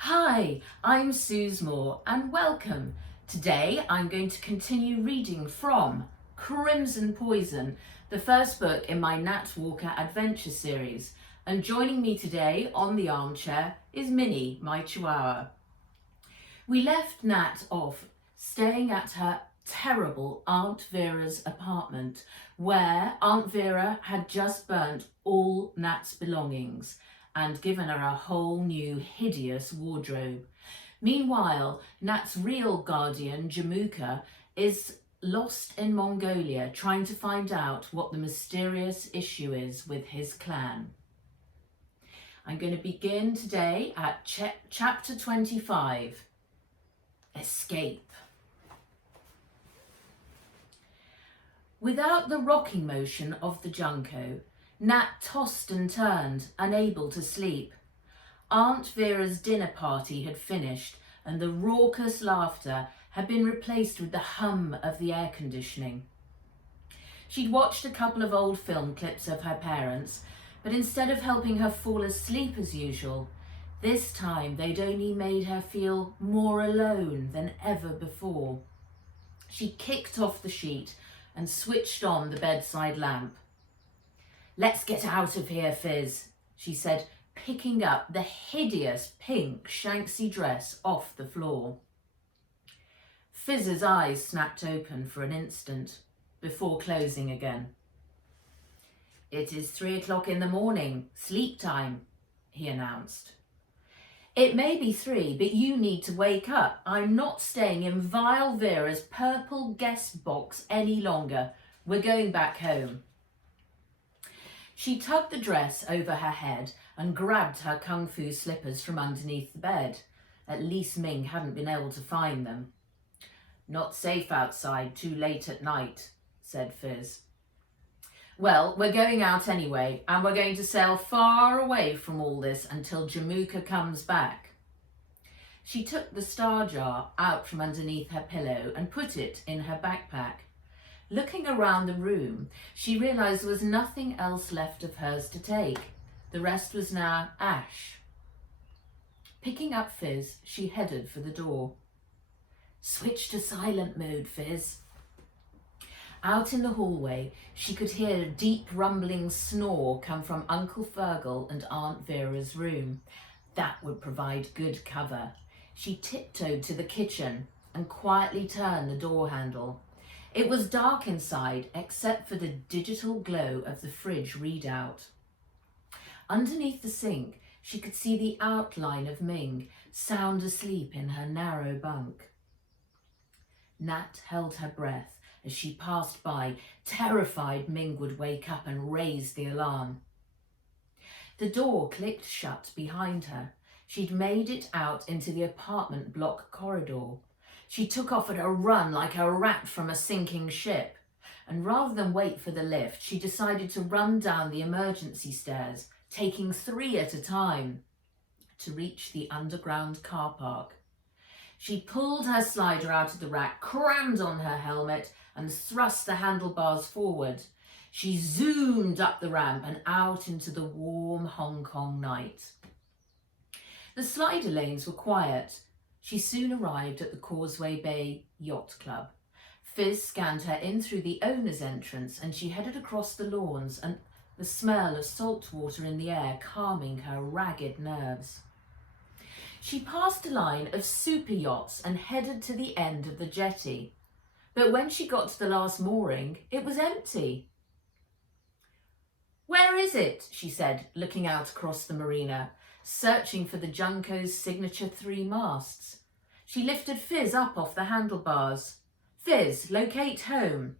Hi, I'm Suze Moore and welcome. Today I'm going to continue reading from Crimson Poison, the first book in my Nat Walker adventure series, and joining me today on the armchair is Minnie, my chihuahua. We left Nat off staying at her terrible Aunt Vera's apartment, where Aunt Vera had just burnt all Nat's belongings and given her a whole new hideous wardrobe. Meanwhile, Nat's real guardian, Jamuka, is lost in Mongolia trying to find out what the mysterious issue is with his clan. I'm going to begin today at chapter 25, Escape. Without the rocking motion of the junco, Nat tossed and turned, unable to sleep. Aunt Vera's dinner party had finished and the raucous laughter had been replaced with the hum of the air conditioning. She'd watched a couple of old film clips of her parents, but instead of helping her fall asleep as usual, this time they'd only made her feel more alone than ever before. She kicked off the sheet and switched on the bedside lamp. "Let's get out of here, Fizz," she said, picking up the hideous pink Shanksy dress off the floor. Fizz's eyes snapped open for an instant before closing again. "It is 3 o'clock in the morning, sleep time," he announced. "It may be 3, but you need to wake up. I'm not staying in vile Vera's purple guest box any longer. We're going back home." She tugged the dress over her head and grabbed her kung fu slippers from underneath the bed. At least Ming hadn't been able to find them. "Not safe outside too late at night," said Fizz. "Well, we're going out anyway, and we're going to sail far away from all this until Jamuka comes back." She took the star jar out from underneath her pillow and put it in her backpack. Looking around the room, she realised there was nothing else left of hers to take. The rest was now ash. Picking up Fizz, she headed for the door. "Switch to silent mode, Fizz." Out in the hallway, she could hear a deep rumbling snore come from Uncle Fergal and Aunt Vera's room. That would provide good cover. She tiptoed to the kitchen and quietly turned the door handle. It was dark inside except for the digital glow of the fridge readout. Underneath the sink, she could see the outline of Ming, sound asleep in her narrow bunk. Nat held her breath as she passed by, terrified Ming would wake up and raise the alarm. The door clicked shut behind her. She'd made it out into the apartment block corridor. She took off at a run like a rat from a sinking ship, and rather than wait for the lift, she decided to run down the emergency stairs, taking 3 at a time, to reach the underground car park. She pulled her slider out of the rack, crammed on her helmet, and thrust the handlebars forward. She zoomed up the ramp and out into the warm Hong Kong night. The slider lanes were quiet. She soon arrived at the Causeway Bay Yacht Club. Fizz scanned her in through the owner's entrance and she headed across the lawns, and the smell of salt water in the air calming her ragged nerves. She passed a line of super yachts and headed to the end of the jetty. But when she got to the last mooring, it was empty. "Where is it?" she said, looking out across the marina, searching for the Junco's signature 3 masts. She lifted Fizz up off the handlebars. "Fizz, locate home."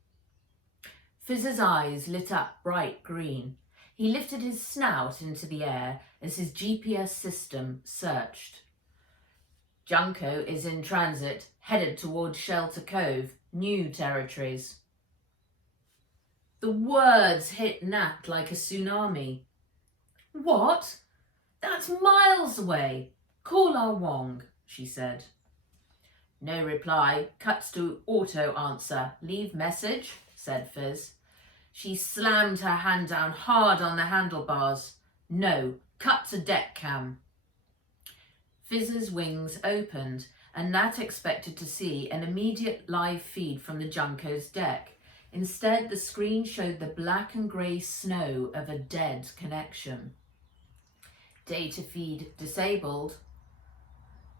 Fizz's eyes lit up bright green. He lifted his snout into the air as his GPS system searched. "Junco is in transit, headed towards Shelter Cove, new territories." The words hit Nat like a tsunami. "What? That's miles away. Call our Wong," she said. No reply. Cuts to auto answer. "Leave message," said Fizz. She slammed her hand down hard on the handlebars. "No, cut to deck cam." Fizz's wings opened, and Nat expected to see an immediate live feed from the Junco's deck. Instead, the screen showed the black and grey snow of a dead connection. Data feed disabled.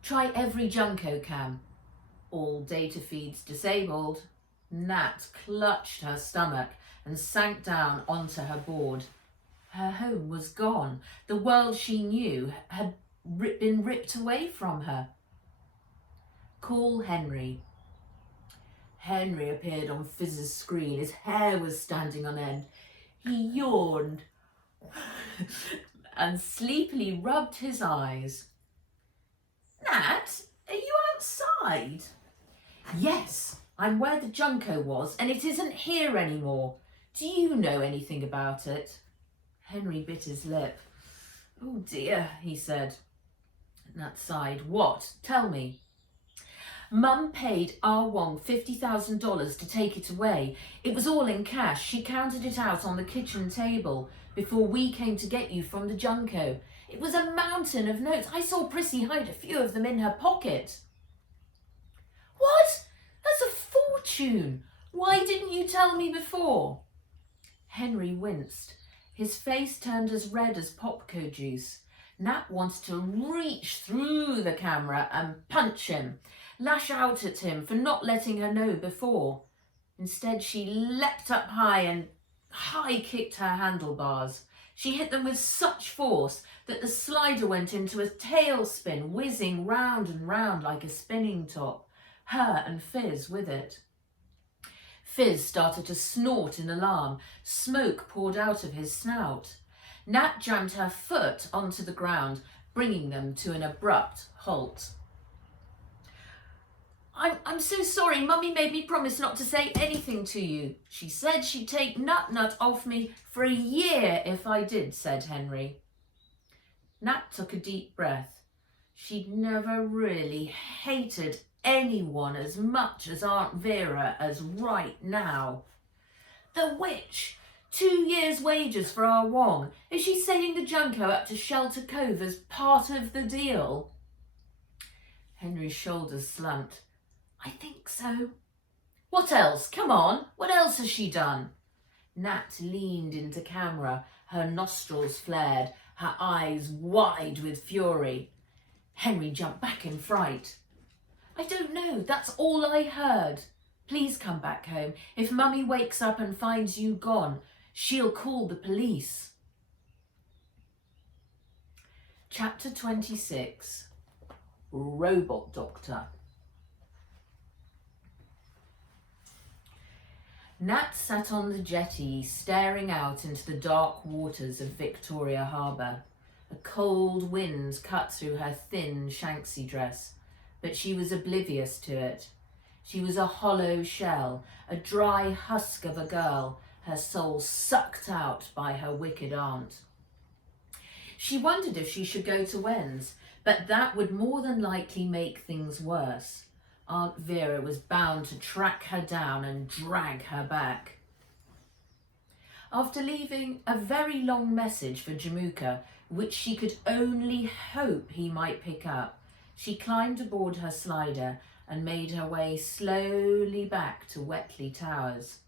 Try every Junco cam. All data feeds disabled. Nat clutched her stomach and sank down onto her board. Her home was gone. The world she knew had been ripped away from her. Call Henry. Henry appeared on Fizz's screen. His hair was standing on end. He yawned and sleepily rubbed his eyes. Nat, are you outside? Yes, I'm where the Junco was, and it isn't here anymore. Do you know anything about it? Henry bit his lip. Oh dear, he said. Nat sighed. What? Tell me. Mum paid R. Wong $50,000 to take it away. It was all in cash. She counted it out on the kitchen table before we came to get you from the Junco. It was a mountain of notes. I saw Prissy hide a few of them in her pocket. What? That's a fortune. Why didn't you tell me before? Henry winced. His face turned as red as popco juice. Nat wanted to reach through the camera and punch him, lash out at him for not letting her know before. Instead, she leapt up high and high-kicked her handlebars. She hit them with such force that the slider went into a tailspin, whizzing round and round like a spinning top, her and Fizz with it. Fizz started to snort in alarm. Smoke poured out of his snout. Nat jammed her foot onto the ground, bringing them to an abrupt halt. I'm so sorry. Mummy made me promise not to say anything to you. She said she'd take Nut off me for a year if I did, said Henry. Nat took a deep breath. She'd never really hated anyone as much as Aunt Vera as right now. The witch! 2 years' wages for our Wong. Is she sailing the Junco up to Shelter Cove as part of the deal? Henry's shoulders slumped. I think so. What else? Come on. What else has she done? Nat leaned into camera. Her nostrils flared, her eyes wide with fury. Henry jumped back in fright. I don't know. That's all I heard. Please come back home. If Mummy wakes up and finds you gone, she'll call the police. Chapter 26. Robot Doctor. Nat sat on the jetty, staring out into the dark waters of Victoria Harbour. A cold wind cut through her thin Shanksy dress, but she was oblivious to it. She was a hollow shell, a dry husk of a girl, her soul sucked out by her wicked aunt. She wondered if she should go to Wen's, but that would more than likely make things worse. Aunt Vera was bound to track her down and drag her back. After leaving a very long message for Jamuka, which she could only hope he might pick up, she climbed aboard her slider and made her way slowly back to Wetley Towers.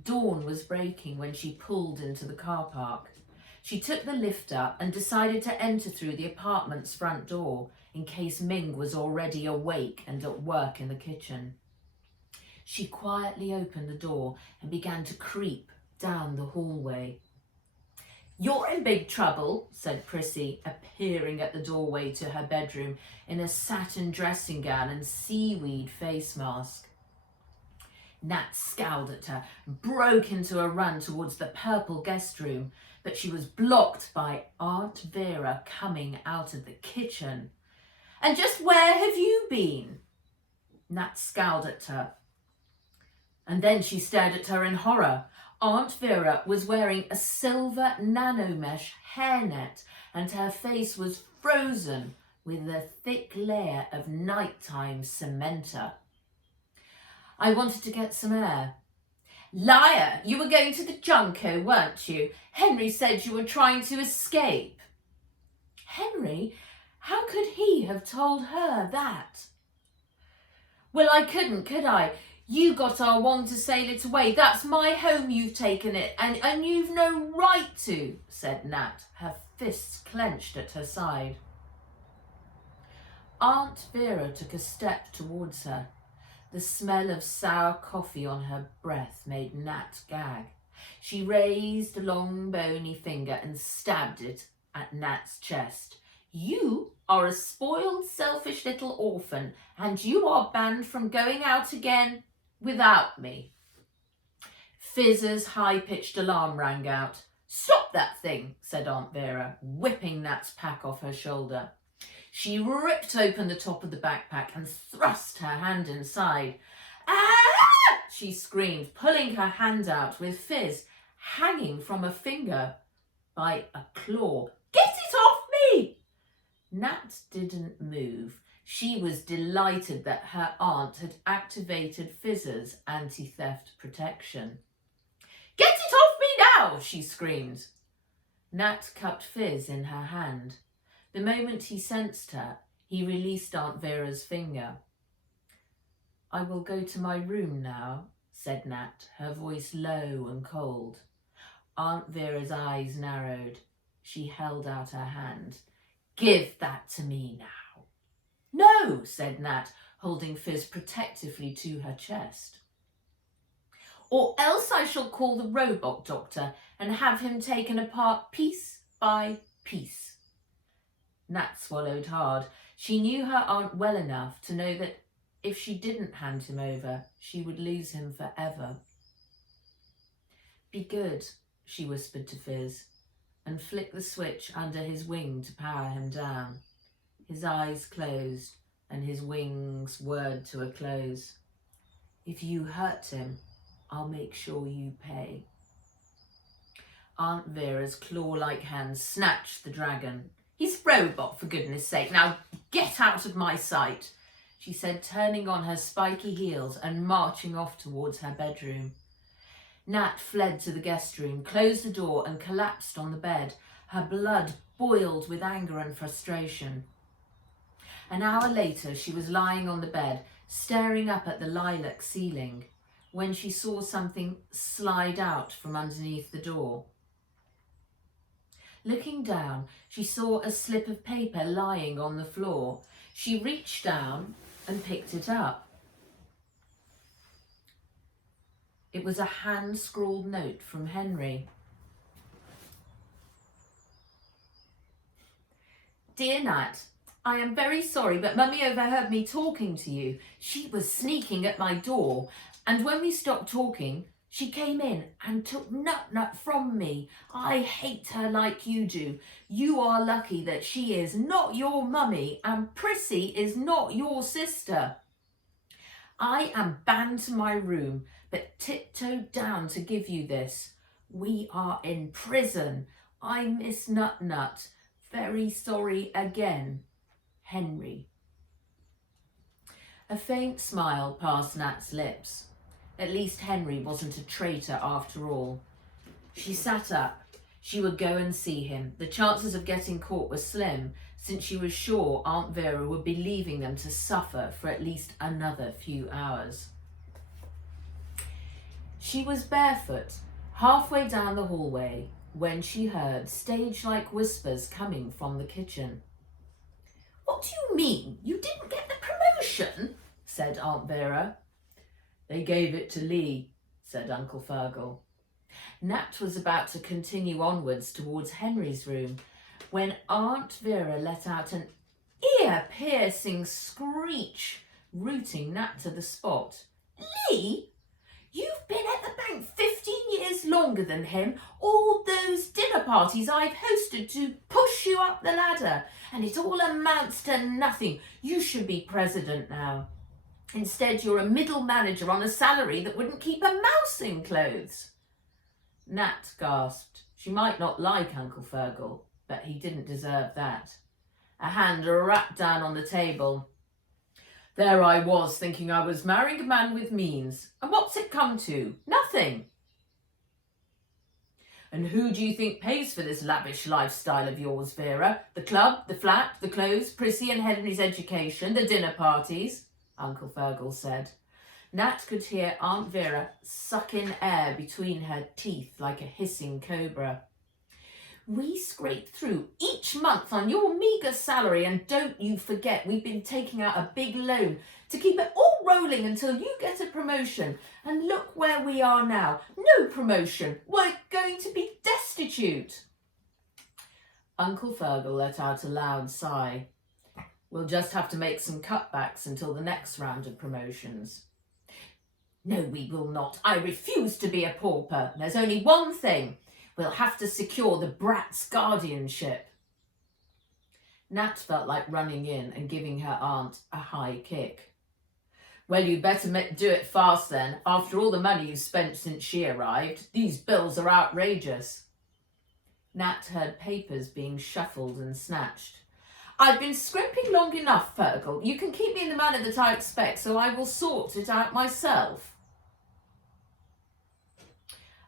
Dawn was breaking when she pulled into the car park. She took the lift up and decided to enter through the apartment's front door, in case Ming was already awake and at work in the kitchen. She quietly opened the door and began to creep down the hallway. You're in big trouble, said Prissy, appearing at the doorway to her bedroom in a satin dressing gown and seaweed face mask. Nat scowled at her and broke into a run towards the purple guest room, but she was blocked by Aunt Vera coming out of the kitchen. And just where have you been? Nat scowled at her. And then she stared at her in horror. Aunt Vera was wearing a silver nanomesh hairnet, and her face was frozen with a thick layer of nighttime cementer. I wanted to get some air. Liar! You were going to the Junco, weren't you? Henry said you were trying to escape. Henry? How could he have told her that? Well, I couldn't, could I? You got our Wong to sail it away. That's my home, you've taken it, and you've no right to, said Nat, her fists clenched at her side. Aunt Vera took a step towards her. The smell of sour coffee on her breath made Nat gag. She raised a long bony finger and stabbed it at Nat's chest. You are a spoiled, selfish little orphan, and you are banned from going out again without me. Fizz's high-pitched alarm rang out. Stop that thing, said Aunt Vera, whipping Nat's pack off her shoulder. She ripped open the top of the backpack and thrust her hand inside. Ah! She screamed, pulling her hand out with Fizz hanging from a finger by a claw. Get it off me! Nat didn't move. She was delighted that her aunt had activated Fizz's anti-theft protection. Get it off me now, she screamed. Nat cupped Fizz in her hand. The moment he sensed her, he released Aunt Vera's finger. I will go to my room now, said Nat, her voice low and cold. Aunt Vera's eyes narrowed. She held out her hand. Give that to me now. No, said Nat, holding Fizz protectively to her chest. Or else I shall call the robot doctor and have him taken apart piece by piece. Nat swallowed hard. She knew her aunt well enough to know that if she didn't hand him over, she would lose him forever. Be good, she whispered to Fizz, and flicked the switch under his wing to power him down. His eyes closed, and his wings whirred to a close. If you hurt him, I'll make sure you pay. Aunt Vera's claw-like hand snatched the dragon. He's a robot, for goodness sake. Now get out of my sight, she said, turning on her spiky heels and marching off towards her bedroom. Nat fled to the guest room, closed the door and collapsed on the bed. Her blood boiled with anger and frustration. An hour later, she was lying on the bed, staring up at the lilac ceiling, when she saw something slide out from underneath the door. Looking down, she saw a slip of paper lying on the floor. She reached down and picked it up. It was a hand-scrawled note from Henry. Dear Nat, I am very sorry, but Mummy overheard me talking to you. She was sneaking at my door, and when we stopped talking, she came in and took Nut from me. I hate her like you do. You are lucky that she is not your mummy and Prissy is not your sister. I am banned to my room, but tiptoed down to give you this. We are in prison. I miss Nut. Very sorry again. Henry. A faint smile passed Nat's lips. At least Henry wasn't a traitor after all. She sat up. She would go and see him. The chances of getting caught were slim, since she was sure Aunt Vera would be leaving them to suffer for at least another few hours. She was barefoot, halfway down the hallway, when she heard stage-like whispers coming from the kitchen. What do you mean? You didn't get the promotion? Said Aunt Vera. They gave it to Lee, said Uncle Fergal. Nat was about to continue onwards towards Henry's room when Aunt Vera let out an ear-piercing screech, rooting Nat to the spot. Lee? You've been at the bank 15 years longer than him. All those dinner parties I've hosted to push you up the ladder, and it all amounts to nothing. You should be president now. Instead, you're a middle manager on a salary that wouldn't keep a mouse in clothes. Nat gasped. She might not like Uncle Fergal, but he didn't deserve that. A hand rapped down on the table. There I was, thinking I was marrying a man with means. And what's it come to? Nothing. And who do you think pays for this lavish lifestyle of yours, Vera? The club, the flat, the clothes, Prissy and Henry's education, the dinner parties? Uncle Fergal said. Nat could hear Aunt Vera suck in air between her teeth like a hissing cobra. We scrape through each month on your meagre salary, and don't you forget we've been taking out a big loan to keep it all rolling until you get a promotion. And look where we are now. No promotion. We're going to be destitute. Uncle Fergal let out a loud sigh. We'll just have to make some cutbacks until the next round of promotions. No, we will not. I refuse to be a pauper. There's only one thing. We'll have to secure the brat's guardianship. Nat felt like running in and giving her aunt a high kick. Well, you'd better do it fast then. After all the money you've spent since she arrived, these bills are outrageous. Nat heard papers being shuffled and snatched. I've been scrimping long enough, Fergal. You can keep me in the manner that I expect, so I will sort it out myself.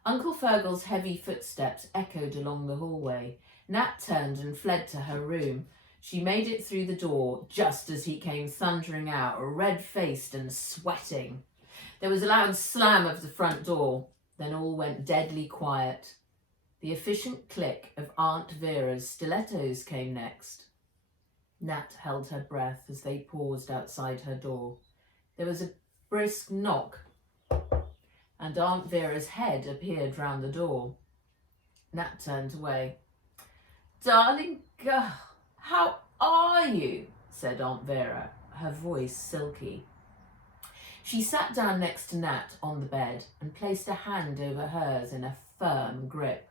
Uncle Fergal's heavy footsteps echoed along the hallway. Nat turned and fled to her room. She made it through the door just as he came thundering out, red-faced and sweating. There was a loud slam of the front door. Then all went deadly quiet. The efficient click of Aunt Vera's stilettos came next. Nat held her breath as they paused outside her door. There was a brisk knock, and Aunt Vera's head appeared round the door. Nat turned away. Darling girl, how are you? Said Aunt Vera, her voice silky. She sat down next to Nat on the bed and placed a hand over hers in a firm grip.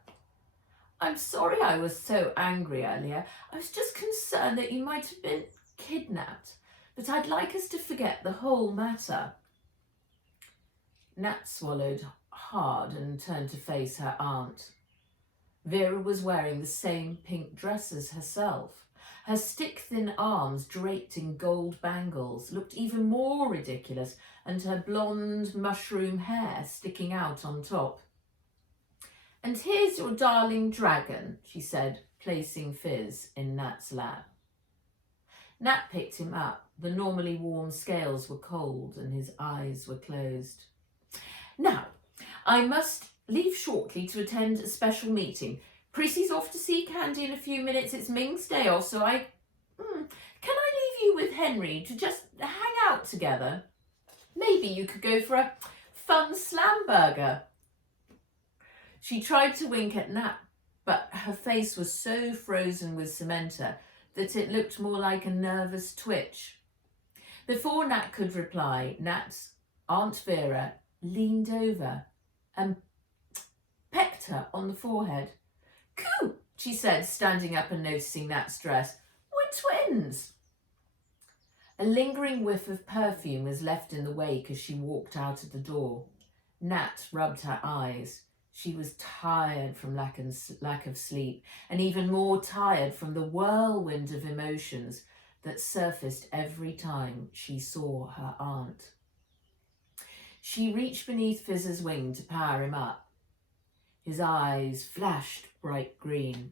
I'm sorry I was so angry earlier. I was just concerned that you might have been kidnapped, but I'd like us to forget the whole matter. Nat swallowed hard and turned to face her aunt. Vera was wearing the same pink dress as herself. Her stick-thin arms, draped in gold bangles, looked even more ridiculous, and her blonde mushroom hair sticking out on top. And here's your darling dragon, she said, placing Fizz in Nat's lap. Nat picked him up. The normally warm scales were cold and his eyes were closed. Now, I must leave shortly to attend a special meeting. Prissy's off to see Candy in a few minutes. It's Ming's day off, so can I leave you with Henry to just hang out together? Maybe you could go for a fun slam burger. She tried to wink at Nat, but her face was so frozen with Samantha that it looked more like a nervous twitch. Before Nat could reply, Nat's Aunt Vera leaned over and pecked her on the forehead. Coo, she said, standing up and noticing Nat's dress. We're twins. A lingering whiff of perfume was left in the wake as she walked out of the door. Nat rubbed her eyes. She was tired from lack of sleep, and even more tired from the whirlwind of emotions that surfaced every time she saw her aunt. She reached beneath Fizz's wing to power him up. His eyes flashed bright green.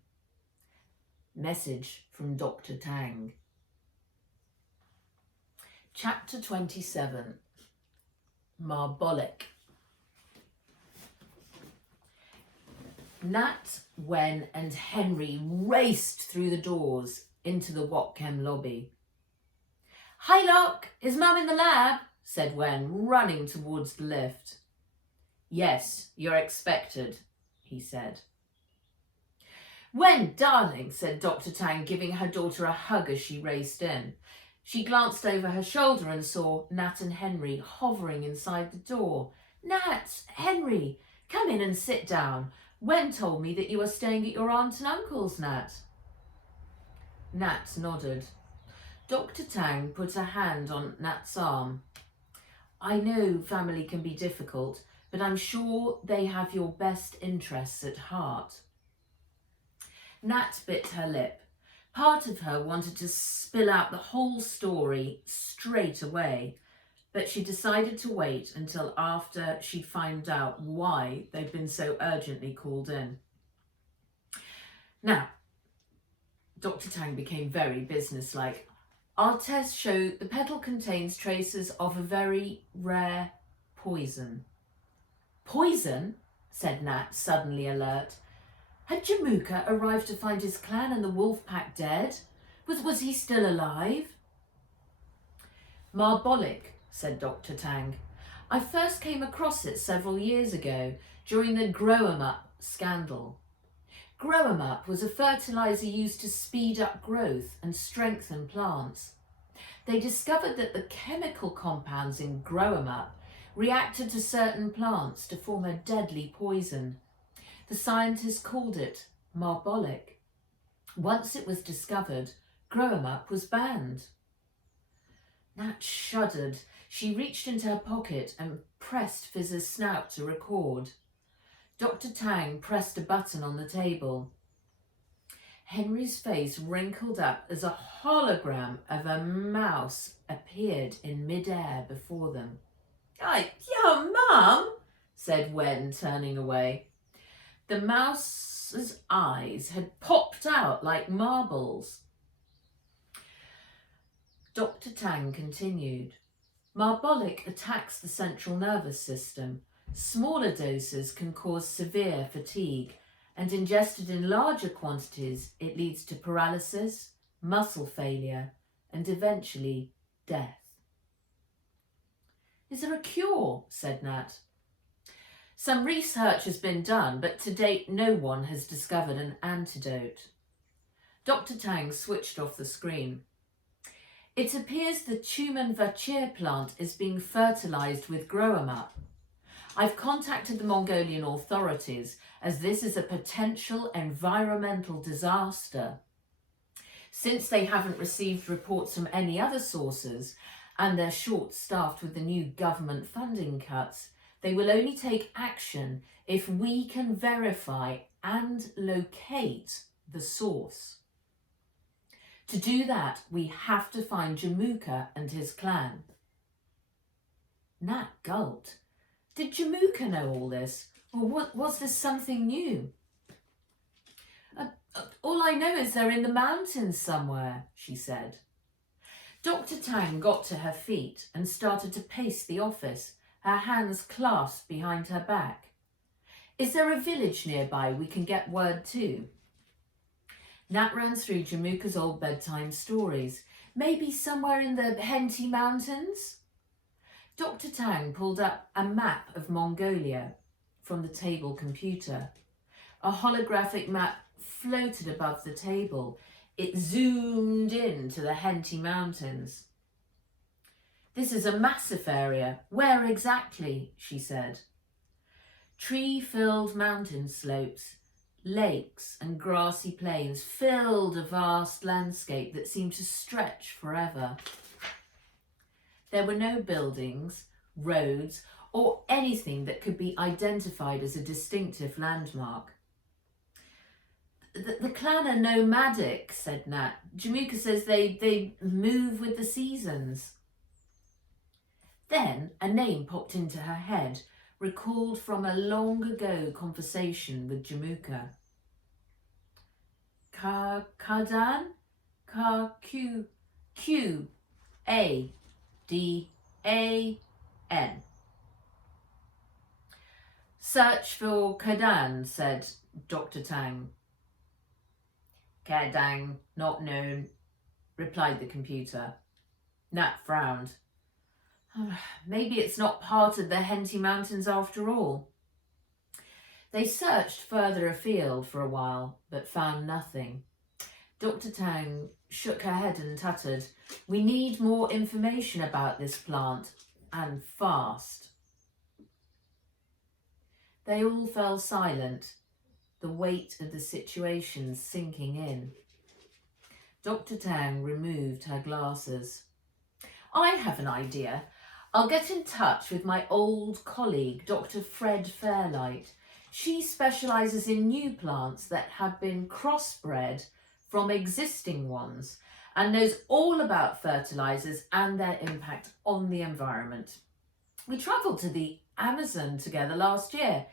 Message from Dr. Tang. Chapter 27. Marbolic. Nat, Wen and Henry raced through the doors into the Watchem lobby. Hi, Locke, is Mum in the lab? Said Wen, running towards the lift. Yes, you're expected, he said. Wen, darling, said Dr. Tang, giving her daughter a hug as she raced in. She glanced over her shoulder and saw Nat and Henry hovering inside the door. Nat, Henry, come in and sit down. Wen told me that you are staying at your aunt and uncle's, Nat. Nat nodded. Dr. Tang put a hand on Nat's arm. I know family can be difficult, but I'm sure they have your best interests at heart. Nat bit her lip. Part of her wanted to spill out the whole story straight away, but she decided to wait until after she'd found out why they'd been so urgently called in. Now, Dr. Tang became very businesslike. Our tests show the petal contains traces of a very rare poison. Poison? Said Nat, suddenly alert. Had Jamuka arrived to find his clan and the wolf pack dead? Was he still alive? Marbolic, said Dr. Tang. I first came across it several years ago during the grow-em-up scandal. Grow-em-up was a fertilizer used to speed up growth and strengthen plants. They discovered that the chemical compounds in grow-em-up reacted to certain plants to form a deadly poison. The scientists called it Marbolic. Once it was discovered, grow-em-up was banned. Nat shuddered. She reached into her pocket and pressed Fizz's snout to record. Dr. Tang pressed a button on the table. Henry's face wrinkled up as a hologram of a mouse appeared in mid-air before them. Yeah, Mum, said Wen, turning away. The mouse's eyes had popped out like marbles. Dr. Tang continued. Marbolic attacks the central nervous system. Smaller doses can cause severe fatigue, and ingested in larger quantities, it leads to paralysis, muscle failure, and eventually death. Is there a cure? Said Nat. Some research has been done, but to date no one has discovered an antidote. Dr. Tang switched off the screen. It appears the Tumen Vachir plant is being fertilised with grow-em-up. I've contacted the Mongolian authorities as this is a potential environmental disaster. Since they haven't received reports from any other sources and they're short-staffed with the new government funding cuts, they will only take action if we can verify and locate the source. To do that, we have to find Jamuka and his clan. Nat gulped. Did Jamuka know all this, or was this something new? All I know is they're in the mountains somewhere, she said. Dr. Tang got to her feet and started to pace the office, her hands clasped behind her back. Is there a village nearby we can get word to? Nat ran through Jamuka's old bedtime stories. Maybe somewhere in the Henty Mountains? Dr. Tang pulled up a map of Mongolia from the table computer. A holographic map floated above the table. It zoomed in to the Henty Mountains. This is a massive area. Where exactly? She said. Tree-filled mountain slopes, lakes and grassy plains filled a vast landscape that seemed to stretch forever. There were no buildings, roads, or anything that could be identified as a distinctive landmark. The clan are nomadic, said Nat. Jamuka says they move with the seasons. Then a name popped into her head, recalled from a long ago conversation with Jamuka. Kadan? Q-A-D-A-N. Search for Kadan, said Dr. Tang. Kadang, not known, replied the computer. Nat frowned. Maybe it's not part of the Henty Mountains after all. They searched further afield for a while, but found nothing. Dr. Tang shook her head and tuttered. We need more information about this plant, and fast. They all fell silent, the weight of the situation sinking in. Dr. Tang removed her glasses. I have an idea. I'll get in touch with my old colleague, Dr. Fred Fairlight. She specialises in new plants that have been crossbred from existing ones and knows all about fertilisers and their impact on the environment. We travelled to the Amazon together last year.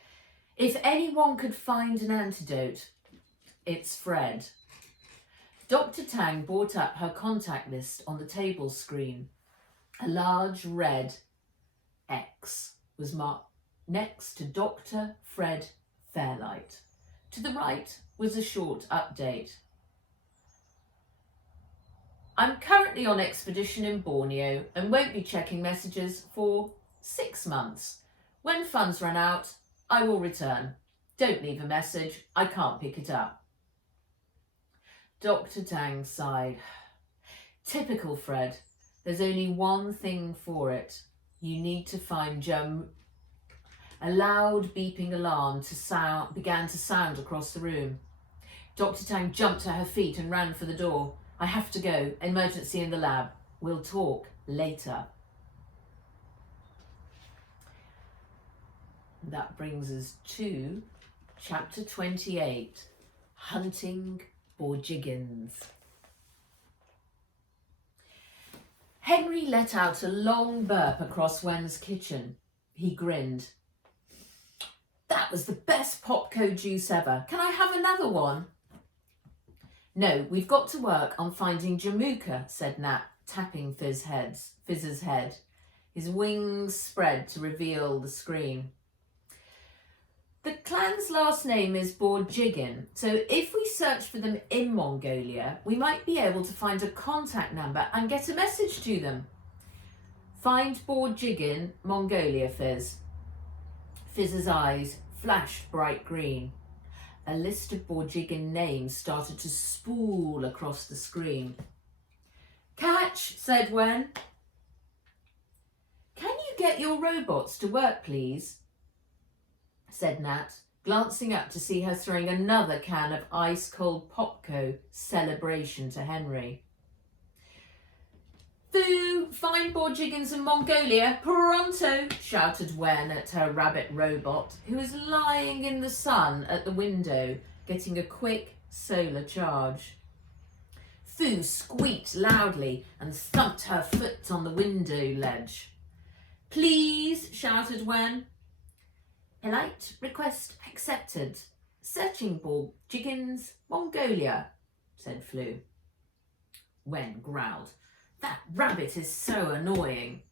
If anyone could find an antidote, It's Fred. Dr. Tang brought up her contact list on the table screen. A large red X was marked next to Dr. Fred Fairlight. To the right was a short update. I'm currently on expedition in Borneo and won't be checking messages for 6 months. When funds run out, I will return. Don't leave a message, I can't pick it up. Dr. Tang sighed. Typical Fred. There's only one thing for it. You need to find A loud beeping alarm began to sound across the room. Dr. Tang jumped to her feet and ran for the door. I have to go. Emergency in the lab. We'll talk later. That brings us to chapter 28, Hunting Borjigins. Henry let out a long burp across Wen's kitchen. He grinned. That was the best popco juice ever. Can I have another one? No, we've got to work on finding Jamuka, said Nat, tapping Fizz's head. His wings spread to reveal the screen. The clan's last name is Borjigin, so if we search for them in Mongolia, we might be able to find a contact number and get a message to them. Find Borjigin, Mongolia, Fizz. Fizz's eyes flashed bright green. A list of Borjigin names started to spool across the screen. Catch, said Wen. Can you get your robots to work, please? Said Nat, glancing up to see her throwing another can of ice-cold Popco celebration to Henry. Foo, find Borjigins in Mongolia, pronto, shouted Wen at her rabbit robot, who was lying in the sun at the window, getting a quick solar charge. Foo squeaked loudly and thumped her foot on the window ledge. Please, shouted Wen. Polite request accepted. Searching Borjigins, Mongolia, said Flu. Wen growled. That rabbit is so annoying.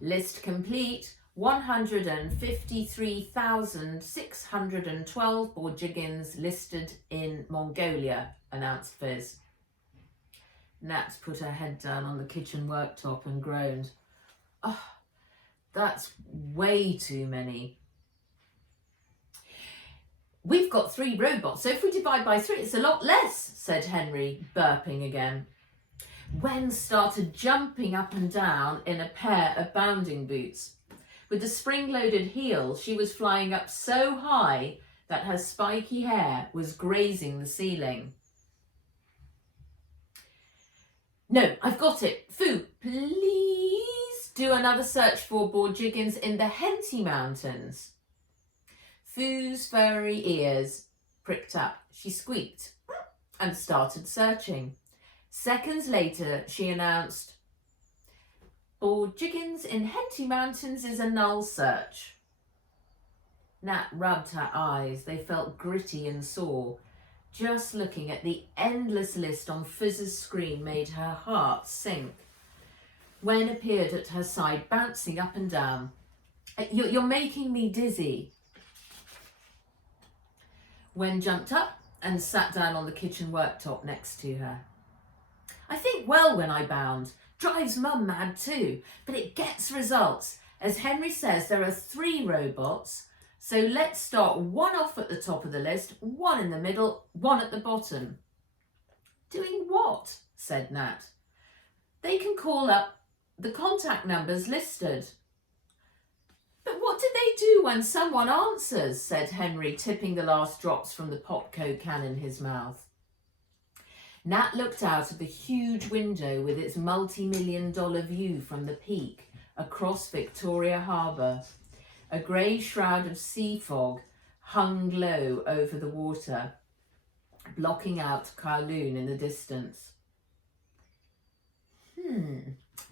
List complete. 153,612 Borjigins listed in Mongolia, announced Fizz. Nat put her head down on the kitchen worktop and groaned. Oh, that's way too many. We've got 3 robots, so if we divide by 3, it's a lot less, said Henry, burping again. Wen started jumping up and down in a pair of bounding boots. With the spring-loaded heel, she was flying up so high that her spiky hair was grazing the ceiling. No, I've got it. Foo, please do another search for Borjigins in the Henty Mountains. Foo's furry ears pricked up. She squeaked and started searching. Seconds later, she announced, Borjigins in Henty Mountains is a null search. Nat rubbed her eyes. They felt gritty and sore. Just looking at the endless list on Fizz's screen made her heart sink. Wen appeared at her side, bouncing up and down. You're making me dizzy. Wen jumped up and sat down on the kitchen worktop next to her. I think well when I bound. Drives Mum mad too, but it gets results. As Henry says, there are 3 robots, so let's start 1 off at the top of the list, 1 in the middle, 1 at the bottom. Doing what? Said Nat. They can call up the contact numbers listed. But what do they do when someone answers? Said Henry, tipping the last drops from the Popco can in his mouth. Nat looked out of the huge window with its multi-million-dollar view from the peak across Victoria Harbour. A grey shroud of sea fog hung low over the water, blocking out Kowloon in the distance.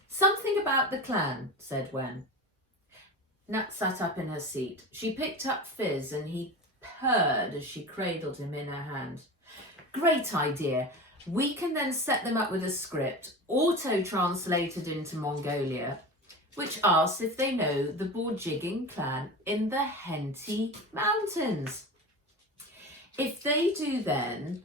Something about the clan, said Wen. Nat sat up in her seat. She picked up Fizz and he purred as she cradled him in her hand. Great idea. We can then set them up with a script, auto-translated into Mongolia, which asks if they know the Borjigin clan in the Henty Mountains. If they do, then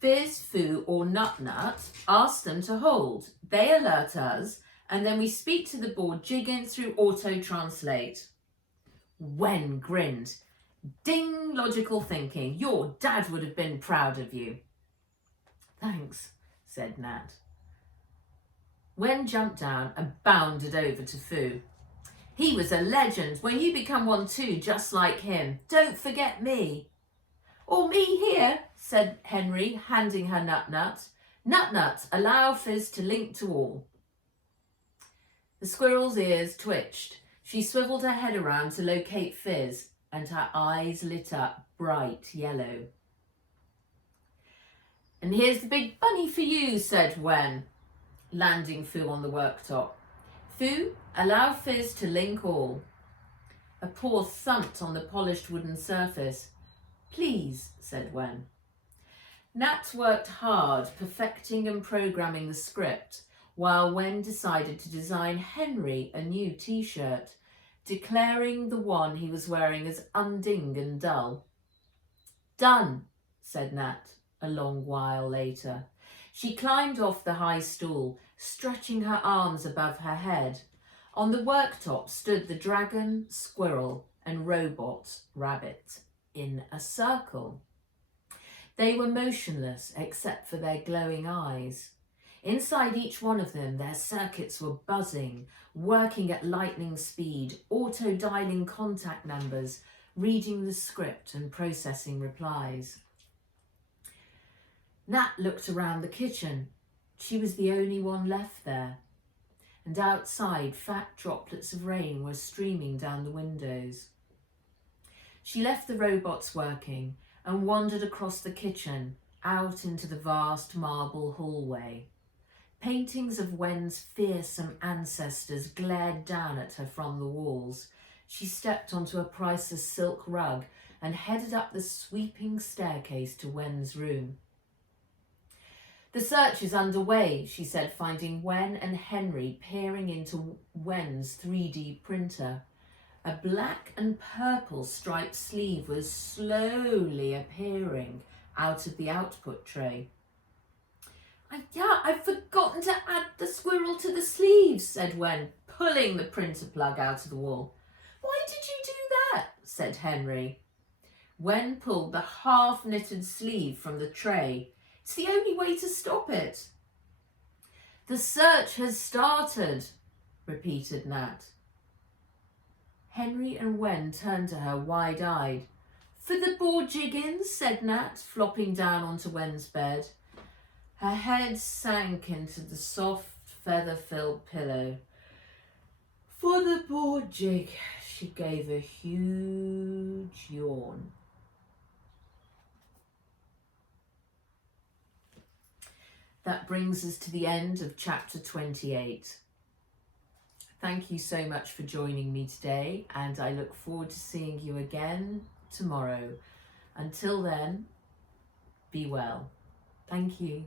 Fizz, Foo or Nut Nut ask them to hold. They alert us, and then we speak to the Borjigin through auto-translate. Wen grinned. Ding, logical thinking. Your dad would have been proud of you. Thanks, said Nat. Wen jumped down and bounded over to Foo. He was a legend. When you become one too, just like him, don't forget me. Or me here, said Henry, handing her Nut Nut. Nut Nut, allow Fizz to link to all. The squirrel's ears twitched. She swiveled her head around to locate Fizz, and her eyes lit up bright yellow. And here's the big bunny for you, said Wen, landing Foo on the worktop. Foo, allow Fizz to link all. A paw thumped on the polished wooden surface. Please, said Wen. Nat worked hard, perfecting and programming the script, while Wen decided to design Henry a new t-shirt, declaring the one he was wearing as unding and dull. Done, said Nat, a long while later. She climbed off the high stool, stretching her arms above her head. On the worktop stood the dragon, squirrel, and robot, rabbit, in a circle. They were motionless except for their glowing eyes. Inside each one of them, their circuits were buzzing, working at lightning speed, auto-dialing contact numbers, reading the script and processing replies. Nat looked around the kitchen. She was the only one left there. And outside, fat droplets of rain were streaming down the windows. She left the robots working and wandered across the kitchen, out into the vast marble hallway. Paintings of Wen's fearsome ancestors glared down at her from the walls. She stepped onto a priceless silk rug and headed up the sweeping staircase to Wen's room. The search is underway, she said, finding Wen and Henry peering into Wen's 3D printer. A black and purple striped sleeve was slowly appearing out of the output tray. I've forgotten to add the squirrel to the sleeves, said Wen, pulling the printer plug out of the wall. Why did you do that? Said Henry. Wen pulled the half-knitted sleeve from the tray. It's the only way to stop it. The search has started, repeated Nat. Henry and Wen turned to her wide-eyed. For the Borjigins, said Nat, flopping down onto Wen's bed. Her head sank into the soft, feather-filled pillow. For the Borjig, she gave a huge yawn. That brings us to the end of chapter 28. Thank you so much for joining me today, and I look forward to seeing you again tomorrow. Until then, be well. Thank you.